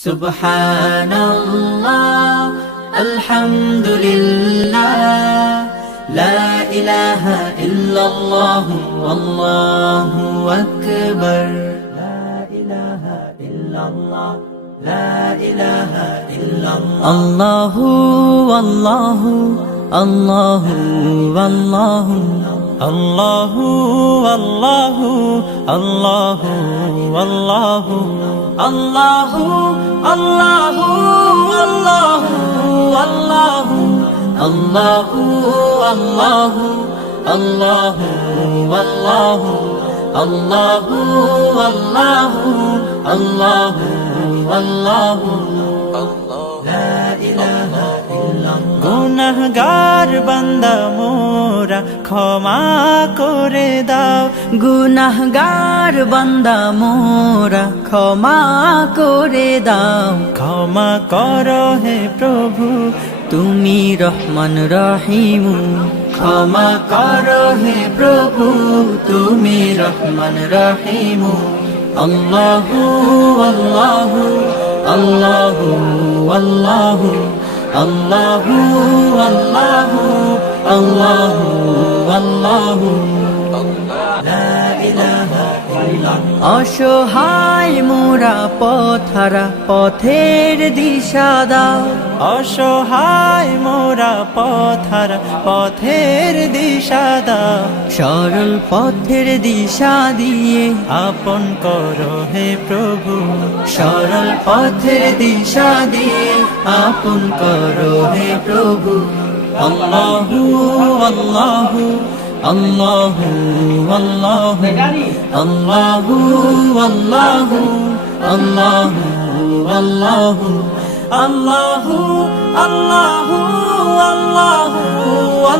Subhanallah, alhamdulillah, la ilaha illallah, wallahu akbar. La ilaha illallah, la ilaha illallah. Allahu, Allahu, Allahu, Allahu. Allahu, Allahu, Allahu, Allahu. Allahu, Allahu, Allahu, Allahu. Allahu, Allahu, Allahu, Allahu. Allahu, Allahu, Allahu, Allahu. La ilaha illallah. গুনাহগার বান্দা মোরা ক্ষমা করে দাও, গুনাহগার বান্দা মোরা ক্ষমা করে দাও। ক্ষমা করো হে প্রভু, তুমি রহমান রহিম। ক্ষমা করো হে প্রভু, তুমি রহমান রহিম। আল্লাহু আল্লাহু আল্লাহু আল্লাহু আল্লাহু আল্লাহু আল্লাহু আল্লাহু। লা ইলাহা ইল্লাল্লাহ। অসহায় মোরা পথহারা, পথের দিশা দাও। অসহায় মোরা পথহারা, পথের দিশা দাও। সরল পথের দিশা দিয়ে আপন করো হে প্রভু, সরল পথের দিশা দিয়ে আপন করো হে প্রভু। আল্লাহু আল্লাহু আল্লাহু আল্লাহু আল্লাহু আল্লাহু আল্লাহু আল্লাহু আল্লাহু আল্লাহু